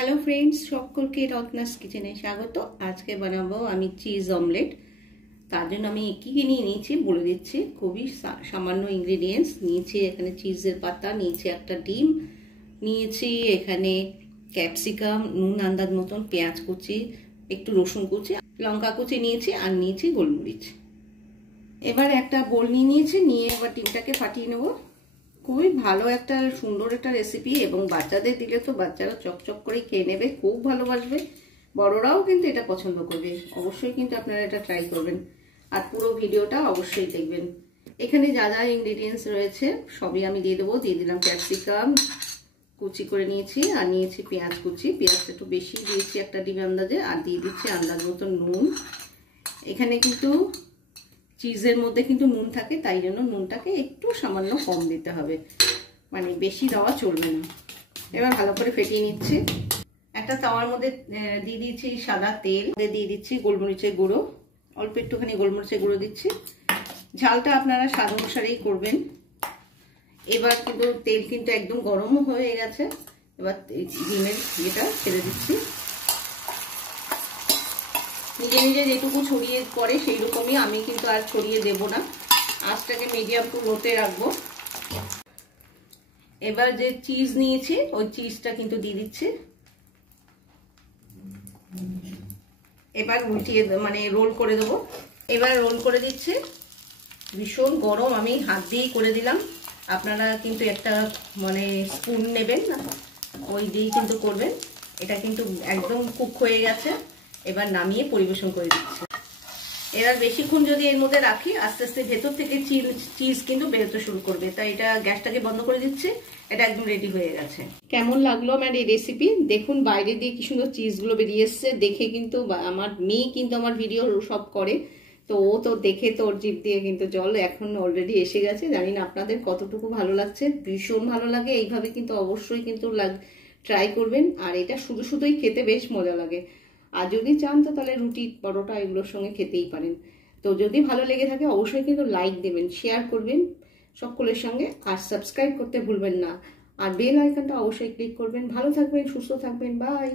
Hello friends, সকলকে রত্নাস কিচেনে স্বাগত। আজকে বানাবো আমি চিজ অমলেট। তার জন্য আমি কী কী নিয়ে নিয়েছি বলে দিচ্ছি। খুবই সামান্য ইনগ্রেডিয়েন্টস নিয়েছি। এখানে চিজের পাতা নিয়েছি, একটা ডিম নিয়েছি, এখানে ক্যাপসিকাম, নুন আন্দাজ মতন, পেঁয়াজ কুচি, একটু রসুন কুচি, লঙ্কা কুচি নিয়েছি, আর নিয়েছি গোলমরিচ। এবার একটা বোল নিয়েছি, নিয়ে এবার ডিমটাকে ফাটিয়ে নেবো। খুবই ভালো একটা সুন্দর একটা রেসিপি, এবং বাচ্চাদের দিলে তো বাচ্চারা চকচক করে খেয়ে নেবে, খুব ভালোবাসবে। বড়রাও কিন্তু এটা পছন্দ করবে। অবশ্যই কিন্তু আপনারা এটা ট্রাই করবেন, আর পুরো ভিডিওটা অবশ্যই দেখবেন। এখানে যা যা ইনগ্রেডিয়েন্টস রয়েছে সবই আমি দিয়ে দেবো। দিয়ে দিলাম ক্যাপসিকাম কুচি করে নিয়েছি, আর নিয়েছি পেঁয়াজ কুচি। পেঁয়াজটা একটু বেশি দিয়েছি একটা ডিম আন্দাজে, আর দিয়ে দিচ্ছি আন্দাজ মতো নুন। এখানে কিন্তু চিজের মধ্যে কিন্তু নুন থাকে, তাই জন্য নুনটাকে একটু সামান্য কম দিতে হবে, মানে বেশি দেওয়া চলবে না। এবার ভালো করে ফেটিয়ে নিচ্ছি। একটা তাওয়ার মধ্যে দিয়ে দিচ্ছি সাদা তেল, দিয়ে দিচ্ছি গোলমরিচের গুঁড়ো, অল্প একটুখানি গোলমরিচের গুঁড়ো দিচ্ছি। ঝালটা আপনারা স্বাদ অনুসারেই করবেন। এবার কিন্তু তেল কিন্তু একদম গরম হয়ে গেছে। এবার ডিমের ইয়েটা ছেড়ে দিচ্ছি। নিজে নিজে যেটুকু ছড়িয়ে পড়ে সেই রকমই, আমি কিন্তু আর ছড়িয়ে দেব না। আঁচটাকে মিডিয়াম টু লোতে রাখবো। এবার যে চিজ নিয়েছি ওই চিজটা কিন্তু দিয়ে দিচ্ছি। এবার উল্টিয়ে মানে রোল করে দেবো। এবার রোল করে দিচ্ছি। ভীষণ গরম, আমি হাত দিয়েই করে দিলাম। আপনারা কিন্তু একটা মানে স্পুন নেবেন না, ওই দিয়েই কিন্তু করবেন। এটা কিন্তু একদম কুক হয়ে গেছে। এবার নামিয়ে পরিবেশন করে দিচ্ছি। এবার বেশিক্ষণ যদি এর মধ্যে রাখি, আস্তে আস্তে ভেতর থেকে চিজ কিন্তু বেরোতে শুরু করবে, তাই এটা গ্যাসটাকে বন্ধ করে দিচ্ছি। এটা একদম রেডি হয়ে গেছে। কেমন লাগলো আমার এই রেসিপি? দেখুন বাইরে দিয়ে কি সুন্দর চিজগুলো বেরিয়ে এসছে। দেখে কিন্তু আমার মেয়ে কিন্তু আমার ভিডিও সব করে, তো ও তো দেখে তো ওর জিভ দিয়ে কিন্তু জল এখন অলরেডি এসে গেছে। জানি না আপনাদের কতটুকু ভালো লাগছে। ভীষণ ভালো লাগে। এইভাবে কিন্তু অবশ্যই কিন্তু ট্রাই করবেন। আর এটা শুধু শুধুই খেতে বেশ মজা লাগে। আর যদি চান তো তাহলে রুটি, পরোটা এগুলোর সঙ্গে খেতেই পারেন। তো যদি ভালো লেগে থাকে অবশ্যই কিন্তু লাইক দেবেন, শেয়ার করবেন সকলের সঙ্গে, আর সাবস্ক্রাইব করতে ভুলবেন না। আর বেল আইকনটা অবশ্যই ক্লিক করবেন। ভালো থাকবেন, সুস্থ থাকবেন, বাই।